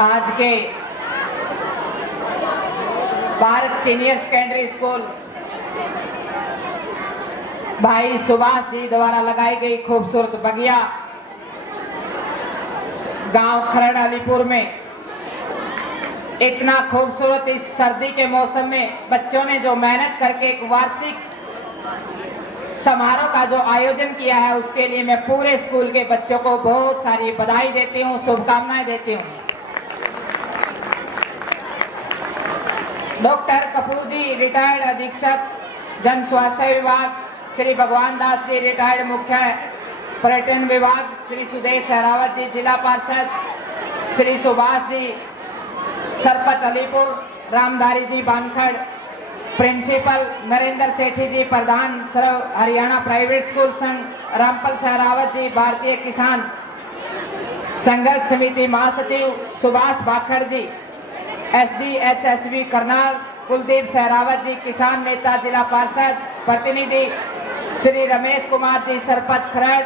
आज के Bharat senior secondary school भाई सुभाष जी द्वारा लगाई गई खूबसूरत बगिया गांव खरड़ अलीपुर में इतना खूबसूरत इस सर्दी के मौसम में बच्चों ने जो मेहनत करके एक वार्षिक समारोह का जो आयोजन किया है, उसके लिए मैं पूरे स्कूल के बच्चों को बहुत सारी बधाई देती हूँ, शुभकामनाएं देती हूँ। डॉक्टर कपूर जी रिटायर्ड अधीक्षक जन स्वास्थ्य विभाग, श्री भगवान दास जी रिटायर्ड मुख्य पर्यटन विभाग, श्री सुदेश सहरावत जी जिला पार्षद, श्री सुभाष जी सरपंच अलीपुर, रामधारी जी बानखड़, प्रिंसिपल नरेंद्र सेठी जी प्रधान सर्व हरियाणा प्राइवेट स्कूल संघ, रामपल सहरावत जी भारतीय किसान संघर्ष समिति महासचिव, सुभाष बाखड़ जी SDHSV करनाल, कुलदीप सहरावत जी किसान नेता जिला पार्षद प्रतिनिधि, श्री रमेश कुमार जी सरपंच खरड़,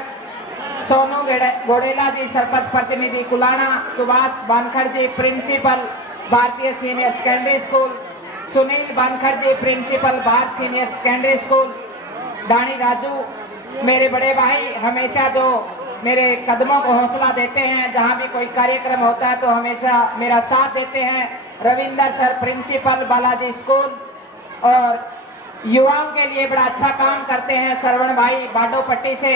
सोनू गोडेला जी सरपंच प्रतिनिधि Kulana, Subhash Bankhad ji principal Bharatiya senior secondary school, Sunil Bankhad ji principal Bharat senior secondary school, Dani Raju मेरे बड़े भाई हमेशा जो मेरे कदमों को हौसला देते हैं, जहां भी कोई कार्यक्रम होता है तो हमेशा मेरा साथ देते हैं, Ravinder sir principal Balaji school, और युवाओं के लिए बड़ा अच्छा काम करते हैं श्रवण भाई बाडोपट्टी से,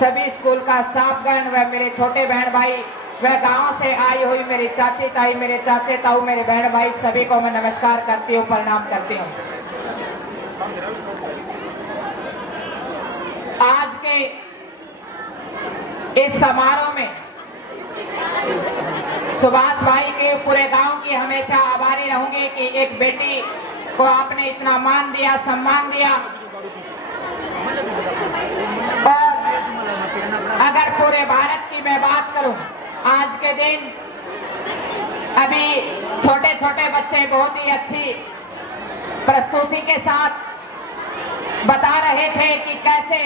सभी स्कूल का स्टाफगण व मेरे छोटे बहन भाई वह गांव से आई हुई मेरी चाची ताई, मेरे चाचे ताऊ, मेरे बहन भाई सभी को मैं नमस्कार करती हूँ, प्रणाम करती हूँ। आज के इस समारोह में सुभाष भाई के पूरे गांव की हमेशा आभारी रहूंगी कि एक बेटी को आपने इतना मान दिया, सम्मान दिया। और अगर पूरे भारत की मैं बात करूं, आज के दिन अभी छोटे छोटे बच्चे बहुत ही अच्छी प्रस्तुति के साथ बता रहे थे कि कैसे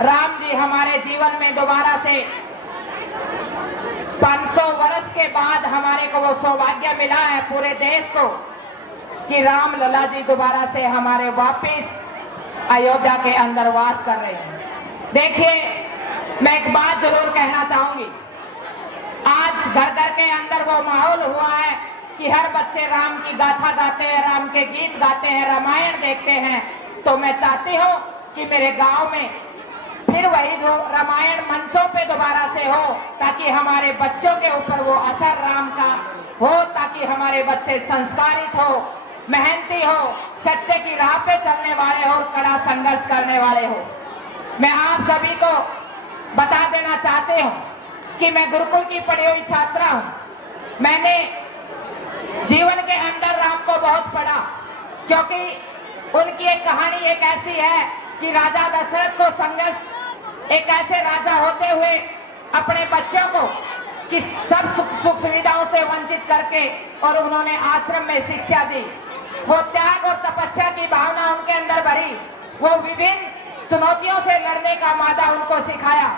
राम जी हमारे जीवन में दोबारा से 500 वर्ष के बाद हमारे को वो सौभाग्य मिला है पूरे देश को कि राम लला जी दोबारा से हमारे वापिस अयोध्या के अंदर वास कर रहे हैं। देखिए, मैं एक बात जरूर कहना चाहूंगी, आज घर घर के अंदर वो माहौल हुआ है कि हर बच्चे राम की गाथा गाते हैं, राम के गीत गाते हैं, रामायण देखते हैं। तो मैं चाहती हूँ कि मेरे गांव में फिर वही जो रामायण मंचों पे दोबारा से हो, ताकि हमारे बच्चों के ऊपर वो असर राम का हो, ताकि हमारे बच्चे संस्कारित हो, मेहनती हो, सत्य की राह पे चलने वाले हो, कड़ा संघर्ष करने वाले हो। मैं आप सभी को बता देना चाहती हूँ कि मैं गुरुकुल की पढ़ी हुई छात्रा हूँ। मैंने जीवन के अंदर राम को बहुत पढ़ा, क्योंकि उनकी एक कहानी एक ऐसी है कि राजा दशरथ को संघर्ष एक ऐसे राजा होते हुए अपने बच्चों को कि सब सुख सुविधाओं से वंचित करके और उन्होंने आश्रम में शिक्षा दी। वो त्याग और तपस्या की भावना उनके अंदर भरी, वो विभिन्न चुनौतियों से लड़ने का मादा उनको सिखाया।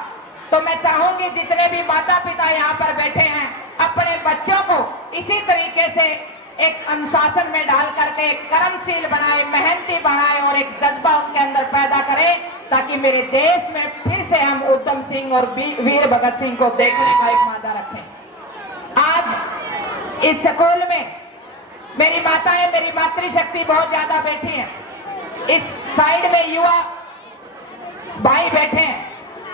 तो मैं चाहूंगी जितने भी माता पिता यहाँ पर बैठे हैं, अपने बच्चों को इसी तरीके से एक अनुशासन में डाल करके एक कर्मशील बनाए, मेहनती बनाए और एक जज्बा उनके अंदर पैदा करें, ताकि मेरे देश में फिर से हम उधम सिंह और वीर भगत सिंह को देखने का एक मादा रखें। आज इस स्कूल में मेरी माताएं, मेरी मातृशक्ति बहुत ज्यादा बैठी है। इस साइड में युवा भाई बैठे हैं।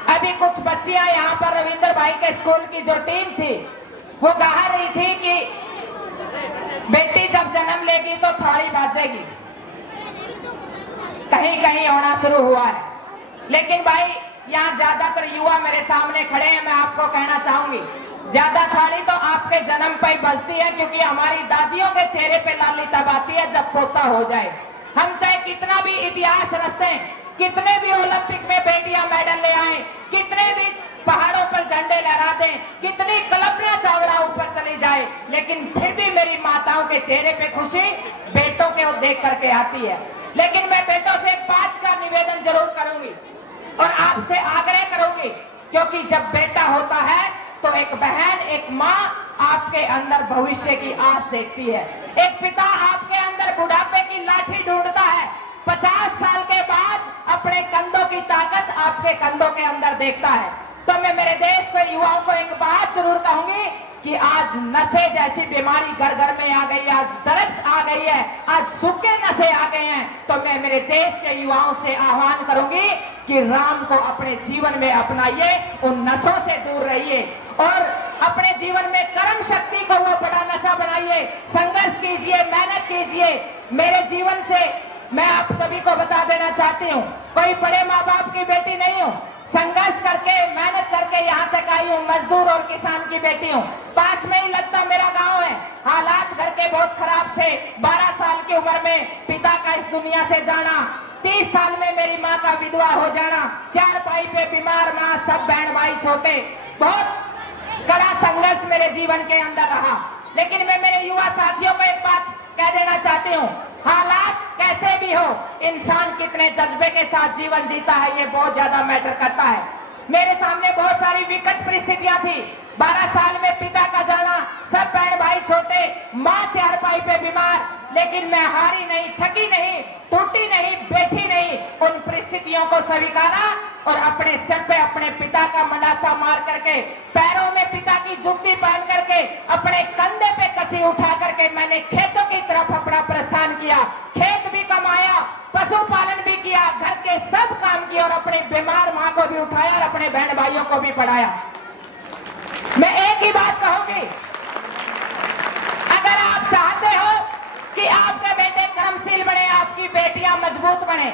अभी कुछ बच्चियां यहाँ पर रविंद्र भाई के स्कूल की जो टीम थी वो गा रही थी कि बेटी जब जन्म लेगी तो थाली बाजेगी। कहीं कहीं होना शुरू हुआ है, लेकिन भाई यहाँ ज्यादातर युवा मेरे सामने खड़े हैं। मैं आपको कहना चाहूंगी, ज्यादा थाली तो आपके जन्म पर ही बजती है, क्योंकि हमारी दादियों के चेहरे पे लाली तब आती है जब पोता हो जाए। हम चाहे कितना भी इतिहास रचते, कितने भी ओलंपिक में बेटियां मेडल ले आए, कितने भी पहाड़ों पर झंडे लहरा दें, कितनी कल्पना चावला ऊपर चली जाए, लेकिन फिर भी मेरी माताओं के चेहरे पे खुशी बेटों के देख करके आती है। लेकिन मैं बेटों से एक बात का निवेदन जरूर करूंगी और आपसे आग्रह करूंगी, क्योंकि जब बेटा होता है तो एक बहन, एक माँ आपके अंदर भविष्य की आस देखती है। एक पिता आपके अंदर बुढ़ापे की लाठी ढूंढता है, 50 साल के बाद अपने कंधों की ताकत आपके कंधों के अंदर देखता है। तो मैं मेरे देश के युवाओं को एक बात जरूर कहूंगी कि आज नशे जैसी बीमारी घर घर में आ गई है, आज ड्रग्स आ गई है, आज सूखे नशे आ गए हैं। तो मैं मेरे देश के युवाओं से आह्वान करूंगी कि राम को अपने जीवन में अपनाइए, उन नशों से दूर रहिए और अपने जीवन में कर्म शक्ति को वो बड़ा नशा बनाइए, संघर्ष कीजिए, मेहनत कीजिए। मेरे जीवन से मैं आप सभी को बता देना चाहती हूँ, कोई बड़े माँ बाप की बेटी नहीं हूँ, संघर्ष करके मेहनत करके यहाँ तक आई हूँ, मजदूर और किसान की बेटी हूँ। पास में ही लगता मेरा गांव है। हालात घर के बहुत खराब थे। 12 साल की उम्र में पिता का इस दुनिया से जाना, 30 साल में मेरी माँ का विधवा हो जाना, 4 भाई पे बीमार माँ, सब बहन भाई छोटे, बहुत कड़ा संघर्ष मेरे जीवन के अंदर रहा। लेकिन मैं मेरे युवा साथियों को एक बात कह देना चाहती हूँ, हालात कैसे भी हो, इंसान कितने जज्बे के साथ जीवन जीता है ये बहुत ज्यादा मैटर करता है। मेरे सामने बहुत सारी विकट परिस्थितियां थी। 12 साल में पिता का जाना, सब बहन भाई छोटे, माँ 4 भाई पे बीमार, लेकिन मैं हारी नहीं, थकी नहीं, टूटी नहीं, बैठी नहीं। उन परिस्थितियों को स्वीकारा और अपने सिर पे अपने पिता का मनासा मार करके, पैरों में पिता की जुत्ती पहन करके, अपने कंधे पे कसी उठा करके मैंने खेतों की तरफ अपना प्रस्थान किया। खेत भी कमाया, पशुपालन भी किया, घर के सब काम किए और अपने बीमार माँ को भी उठाया और अपने बहन भाइयों को भी पढ़ाया। मैं एक ही बात कहूंगी, अगर आप चाहते हो कि आपके बेटे कर्मशील बने, आपकी बेटियां मजबूत बने,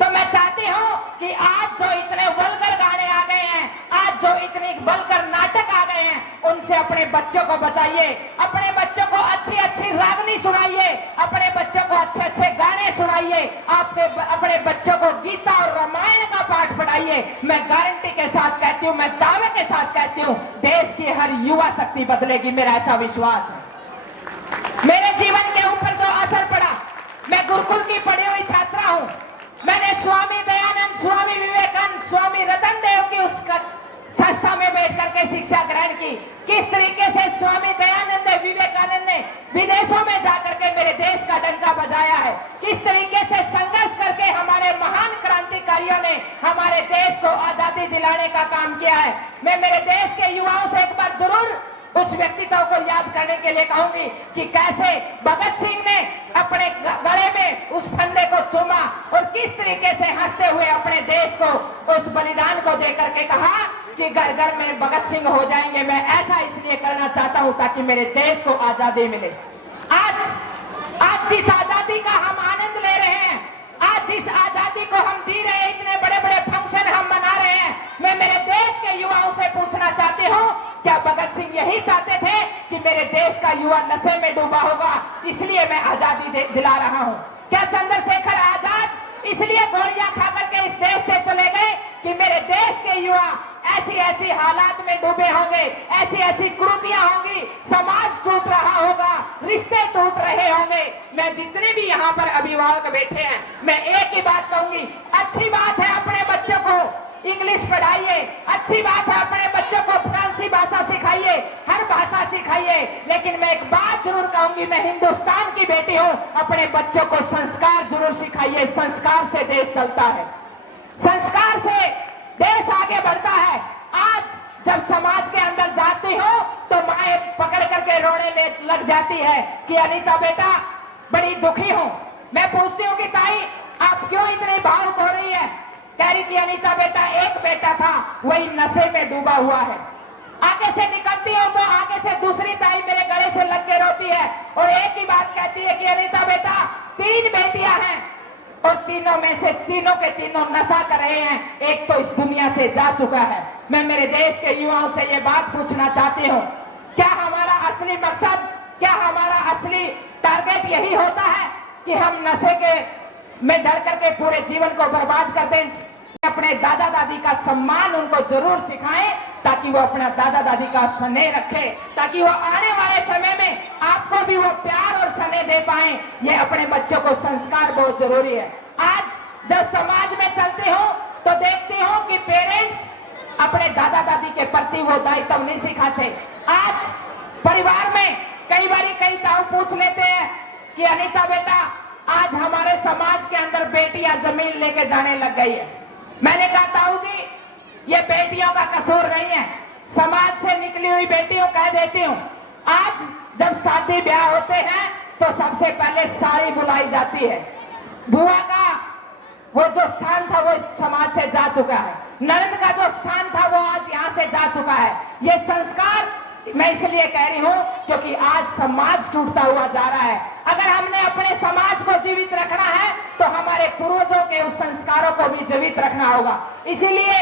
तो मैं चाहती हूं कि आज जो इतने वल्गर गाने आ गए हैं, आज जो इतने वल्गर नाटक आ गए हैं, उनसे अपने बच्चों को बचाइए, अपने बच्चों को अच्छी अच्छी रागनी सुनाइए, अपने बच्चों को अच्छे अच्छे गाने सुनाइए, अपने बच्चों को गीता और रामायण का पाठ पढ़ाइए। मैं गारंटी के साथ कहती हूँ, मैं दावे के साथ कहती हूँ, देश की हर युवा शक्ति बदलेगी, मेरा ऐसा विश्वास है। मेरे जीवन के ऊपर जो असर पड़ा, मैं गुरुकुल की पढ़ी हुई छात्रा हूँ। मैंने स्वामी दयानंद, स्वामी विवेकानंद, स्वामी रतन देव की उस संस्था में बैठ करके शिक्षा ग्रहण की। किस तरीके से स्वामी दयानंद विवेकानंद ने विदेशों में जाकर के मेरे देश का डंका बजाया है, किस तरीके से संघर्ष करके हमारे महान क्रांतिकारियों ने हमारे देश को आजादी दिलाने का काम किया है। मैं मेरे देश के युवाओं से एक बार जरूर उस व्यक्तित्व को याद करने के लिए कहूंगी कि कैसे भगत सिंह ने अपने गले में उस फंदे को चूमा और किस तरीके से हंसते हुए अपने देश को उस बलिदान को देकर के कहा कि घर घर में भगत सिंह हो जाएंगे। मैं ऐसा इसलिए करना चाहता हूं ताकि मेरे देश को आजादी मिले। आज जिस आजादी का हम आनंद ले रहे हैं, आज जिस आजादी को हम जी रहे हैं, इतने बड़े बड़े फंक्शन हम मना रहे हैं, मैं मेरे देश के युवाओं से पूछना चाहती हूँ, क्या भगत सिंह यही चाहते थे कि मेरे देश का युवा नशे में डूबा होगा इसलिए मैं आजादी दिला रहा हूँ? क्या चंद्रशेखर आजाद इसलिए गोलियां खाकर के इस देश से चले गए कि मेरे देश के युवा ऐसी ऐसी हालात में डूबे होंगे, ऐसी ऐसी कुरीतियां होंगी, समाज टूट रहा होगा, रिश्ते टूट रहे होंगे? मैं जितने भी यहाँ पर अभिभावक बैठे हैं, मैं एक ही बात कहूंगी, अच्छी बात है अपने बच्चों को इंग्लिश पढ़ाइए, अच्छी बात है अपने बच्चों को फ्रांसी भाषा सिखाइए, हर भाषा सिखाइए, लेकिन मैं एक बात जरूर कहूंगी, मैं हिंदुस्तान की बेटी हूं, अपने बच्चों को संस्कार जरूर सिखाइए। संस्कार से देश चलता है, संस्कार से देश आगे बढ़ता है। आज जब समाज के अंदर जाती हो तो माए पकड़ करके रोने लग जाती है कि अनीता बेटा बड़ी दुखी हूं। मैं पूछती हूँ कि ताई आप क्यों इतनी भावुक हो रही है? कह रही थी अनीता बेटा एक बेटा था वही नशे में डूबा हुआ है। आगे से निकलती हूँ तो आगे से दूसरी ताई मेरे गले से लग के रोती है और एक ही बात कहती है कि अनीता बेटा 3 बेटियां हैं और तीनों में से तीनों के तीनों नशा कर रहे हैं, एक तो इस दुनिया से जा चुका है। मैं मेरे देश के युवाओं से ये बात पूछना चाहती हूँ, क्या हमारा असली मकसद, क्या हमारा असली टारगेट यही होता है कि हम नशे के में डर करके पूरे जीवन को बर्बाद कर दें? अपने दादा दादी का सम्मान उनको जरूर सिखाएं ताकि वो अपना दादा दादी का स्नेह रखे, ताकि वो आने वाले समय में आपको भी वो प्यार और स्नेह दे पाए। ये अपने बच्चों को संस्कार बहुत जरूरी है। आज जब समाज में चलती हूँ तो देखती हूँ कि पेरेंट्स अपने दादा दादी के प्रति वो दायित्व नहीं सिखाते। आज परिवार में कई बार कई ताऊ पूछ लेते हैं कि अनीता बेटा, आज हमारे समाज के अंदर बेटियां जमीन लेके जाने लग गई है। मैंने कहा ताऊ जी, ये बेटियों का कसूर नहीं है, समाज से निकली हुई बेटियों कह देती हूँ। आज जब शादी ब्याह होते हैं तो सबसे पहले साड़ी बुलाई जाती है। बुआ का वो जो स्थान था वो समाज से जा चुका है, ननद का जो स्थान था वो आज यहाँ से जा चुका है। ये संस्कार मैं इसलिए कह रही हूँ क्योंकि आज समाज टूटता हुआ जा रहा है। अगर हमने अपने समाज को जीवित रखना है तो हमारे पूर्वजों के उस संस्कारों को भी जीवित रखना होगा। इसीलिए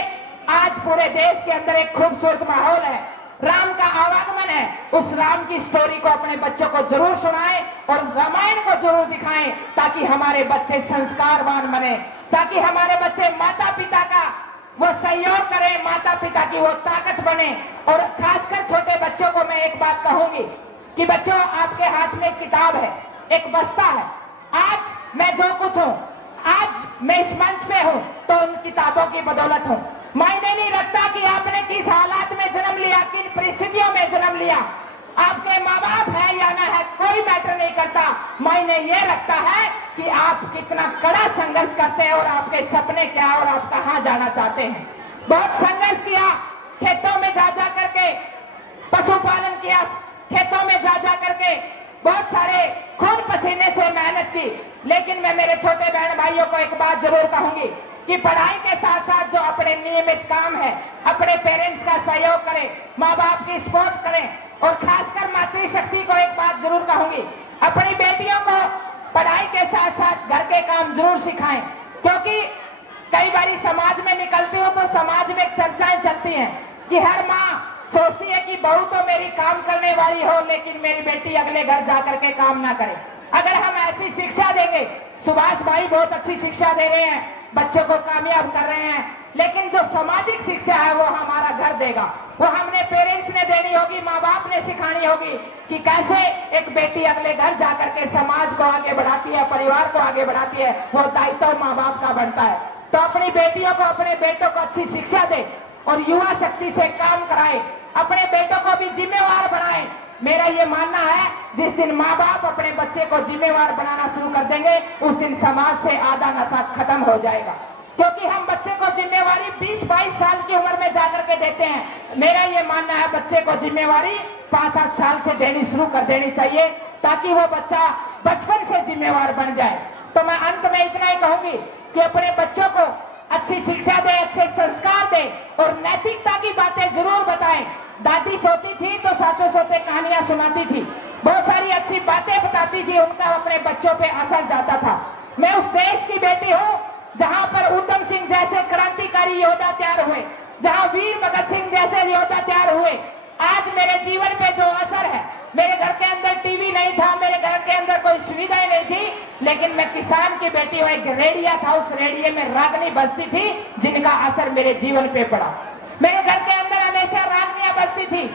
आज पूरे देश के अंदर एक खूबसूरत माहौल है, राम का आवागमन है। उस राम की स्टोरी को अपने बच्चों को जरूर सुनाएं और रामायण को जरूर दिखाएं ताकि हमारे बच्चे संस्कारवान बने, ताकि हमारे बच्चे माता पिता का वो सहयोग करें, माता पिता की वो ताकत बने। और खासकर छोटे बच्चों को मैं एक बात कहूंगी कि बच्चों, आपके हाथ में एक किताब है, एक बस्ता है। आज मैं जो कुछ हूँ, आज मैं इस मंच पे हूँ तो उन किताबों की बदौलत हूँ। मायने नहीं रखता कि आपने किस हालात में जन्म लिया, किन परिस्थितियों में जन्म लिया, आपके माँ बाप है या ना है, कोई मैटर नहीं करता। मायने ये रखता है कि आप कितना कड़ा संघर्ष करते हैं और आपके सपने क्या और आप कहाँ जाना चाहते हैं। बहुत संघर्ष किया, खेतों में जा जा करके पशुपालन किया, खेतों में जा जा करके बहुत सारे खून पसीने से मेहनत की। लेकिन मैं मेरे छोटे बहन भाइयों को एक बात जरूर कहूंगी कि पढ़ाई के साथ साथ जो अपने नियमित काम है, अपने पेरेंट्स का सहयोग करें, माँ बाप की सपोर्ट करें। और खासकर मातृशक्ति को एक बात जरूर कहूंगी, अपनी बेटियों को पढ़ाई के साथ साथ घर के काम जरूर सिखाएं। क्योंकि कई बार समाज में निकलती हो तो समाज में चर्चाएं चलती हैं कि हर माँ सोचती है कि बहू तो मेरी काम करने वाली हो लेकिन मेरी बेटी अगले घर जाकर के काम ना करे। अगर हम ऐसी शिक्षा देंगे, सुभाष भाई बहुत अच्छी शिक्षा दे रहे हैं, बच्चों को कामयाब कर रहे हैं, लेकिन जो सामाजिक शिक्षा है वो हमारा घर देगा, वो हमने पेरेंट्स ने देनी होगी, माँ बाप ने सिखानी होगी कि कैसे एक बेटी अगले घर जाकर के समाज को आगे बढ़ाती है, परिवार को आगे बढ़ाती है। वो दायित्व माँ बाप का बनता है। तो अपनी बेटियों को, अपने बेटों को अच्छी शिक्षा दे और युवा शक्ति से काम कराए, अपने बेटों को भी जिम्मेवार बनाए। मेरा ये मानना है जिस दिन माँ बाप अपने बच्चे को जिम्मेवार बनाना शुरू कर देंगे उस दिन समाज से आधा नशा खत्म हो जाएगा। क्योंकि हम बच्चे को जिम्मेवारी 20-22 साल की उम्र में जाकर के देते हैं। मेरा ये मानना है बच्चे को जिम्मेवारी 5-7 साल से देनी शुरू कर देनी चाहिए ताकि वो बच्चा बचपन से जिम्मेवार बन जाए। तो मैं अंत में इतना ही कहूंगी कि अपने बच्चों को अच्छी शिक्षा दे, अच्छे संस्कार दे और नैतिकता की बातें जरूर बताएं। दादी सोती थी तो सासू सोते कहानियां सुनाती थी, बहुत सारी अच्छी बातें बताती थी, उनका अपने बच्चों पे असर जाता था। मैं उस देश की बेटी हूँ जहाँ पर उधम सिंह जैसे क्रांतिकारी योद्धा तैयार हुए, जहाँ वीर भगत सिंह जैसे योद्धा तैयार हुए। आज मेरे जीवन पे जो असर है, मेरे घर के अंदर टीवी नहीं था, मेरे घर के अंदर कोई सुविधाएं नहीं थी, लेकिन मैं किसान की बेटी हूँ। एक रेडिया था, उस रेडियो में रागनी बजती थी जिनका असर मेरे जीवन पे पड़ा। मेरे घर के अंदर हमेशा रागनियां बजती थी,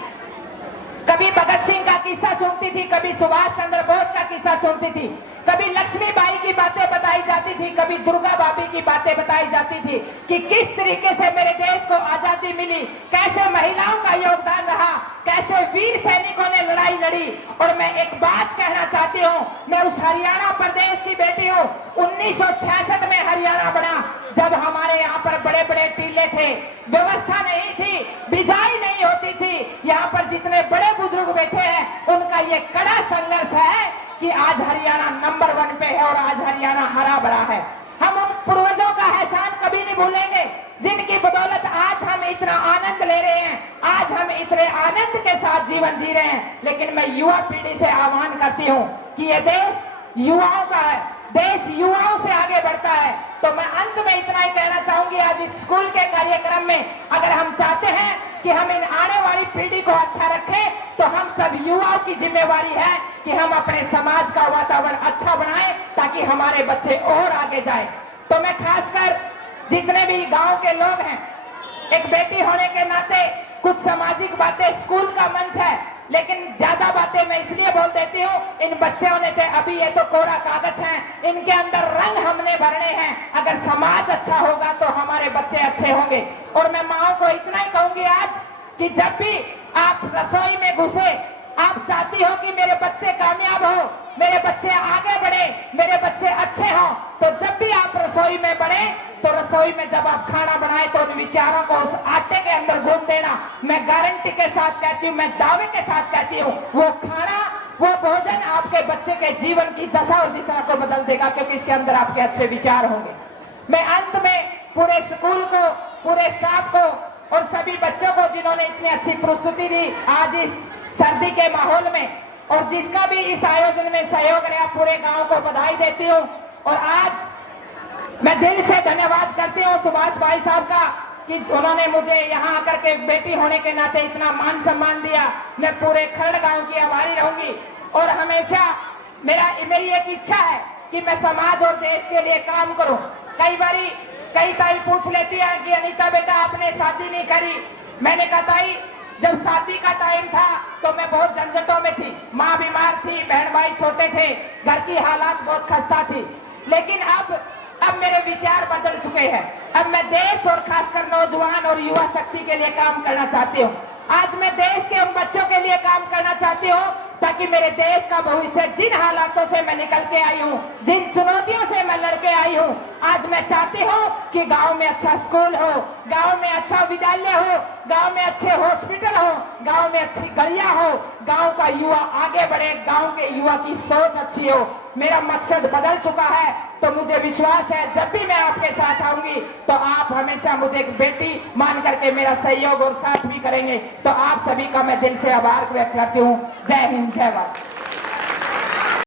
कभी भगत सिंह का किस्सा सुनती थी, कभी सुभाष चंद्र बोस का किस्सा सुनती थी, कभी लक्ष्मीबाई की बातें बताई जाती थी, कभी दुर्गा भाभी की बातें बताई जाती थी कि किस तरीके से मेरे देश को आजादी मिली, कैसे महिलाओं का योगदान रहा, कैसे वीर सैनिकों ने लड़ाई लड़ी। और मैं एक बात कहना चाहती हूँ, मैं उस हरियाणा प्रदेश की बेटी हूँ। 1966 में हरियाणा बना, जब हमारे यहाँ पर बड़े बड़े टीले थे, व्यवस्था नहीं थी, बिजाई नहीं होती थी। यहाँ पर जितने बड़े बुजुर्ग बैठे हैं उनका ये कड़ा संघर्ष है कि आज हरियाणा नंबर 1 पे है और आज हरियाणा हरा भरा है। हम उन पूर्वजों का एहसान कभी नहीं भूलेंगे जिनकी बदौलत आज हम इतना आनंद ले रहे हैं, आज हम इतने आनंद के साथ जीवन जी रहे हैं। लेकिन मैं युवा पीढ़ी से आह्वान करती हूँ कि ये देश युवाओं का है, देश युवाओं से आगे बढ़ता है। तो मैं अंत में इतना ही कहना चाहूंगी, आज इस स्कूल के कार्यक्रम में अगर हम चाहते हैं कि हम इन आने वाली पीढ़ी को अच्छा रखें तो हम सब युवाओं की जिम्मेवारी है कि हम अपने समाज का वातावरण अच्छा बनाएं ताकि हमारे बच्चे और आगे जाएं। तो मैं खासकर जितने भी गांव के लोग हैं, एक बेटी होने के नाते कुछ सामाजिक बातें, स्कूल का मंच है, लेकिन ज्यादा बातें मैं इसलिए बोल देती हूँ, इन बच्चों ने अभी ये तो कोरा कागज है, इनके अंदर रंग हमने भरने हैं। अगर समाज अच्छा होगा तो हमारे बच्चे अच्छे होंगे। और मैं माओ को इतना ही कहूंगी आज कि जब भी आप रसोई में घुसे, आप चाहती हो कि मेरे बच्चे कामयाब हो, मेरे बच्चे आगे बढ़े, मेरे बच्चे अच्छे हों, तो जब भी आप रसोई में बढ़े तो रसोई में जब आप खाना बनाए तो उन विचारों को उस आटे के अंदर घूम देना। मैं गारंटी के साथ कहती हूँ, मैं दावे के साथ कहती हूँ, वो खाना, वो भोजन आपके बच्चे के जीवन की दशा और दिशा को बदल देगा, क्योंकि इसके अंदर आपके अच्छे विचार होंगे। मैं अंत में पूरे स्कूल को, पूरे स्टाफ को और सभी बच्चों को जिन्होंने इतनी अच्छी प्रस्तुति दी आज इस सर्दी के माहौल में, और जिसका भी इस आयोजन में सहयोग रहा, पूरे गांव को बधाई देती हूँ। और आज मैं दिल से धन्यवाद करती हूँ सुभाष भाई साहब का कि उन्होंने मुझे यहाँ आकर के बेटी होने के नाते इतना मान सम्मान दिया। मैं पूरे खरड़ गांव की आभारी रहूंगी और हमेशा मेरी एक इच्छा है कि मैं समाज और देश के लिए काम करूं। कई ताई पूछ लेती है कि अनीता बेटा आपने शादी नहीं करी। मैंने कहा ताई, जब शादी का टाइम था तो मैं बहुत झंझटों में थी, माँ बीमार थी, बहन भाई छोटे थे, घर की हालात बहुत खस्ता थी। लेकिन अब मेरे विचार बदल चुके हैं। अब मैं देश और खासकर नौजवान और युवा शक्ति के लिए काम करना चाहती हूँ। आज मैं देश के उन बच्चों के लिए काम करना चाहती हूँ ताकि मेरे देश का भविष्य, जिन हालातों से मैं निकल के आई हूँ, जिन चुनौतियों से मैं लड़के आई हूँ, आज मैं चाहती हूँ कि गांव में अच्छा स्कूल हो, गांव में अच्छा विद्यालय हो, गांव में अच्छे हॉस्पिटल हो, गांव में अच्छी गलियां हो, गांव का युवा आगे बढ़े, गांव के युवा की सोच अच्छी हो। मेरा मकसद बदल चुका है, तो मुझे विश्वास है जब भी मैं आपके साथ आऊंगी तो आप हमेशा मुझे एक बेटी मान करके मेरा सहयोग और साथ भी करेंगे। तो आप सभी का मैं दिल से आभार व्यक्त करती हूँ। जय हिंद, जय भारत।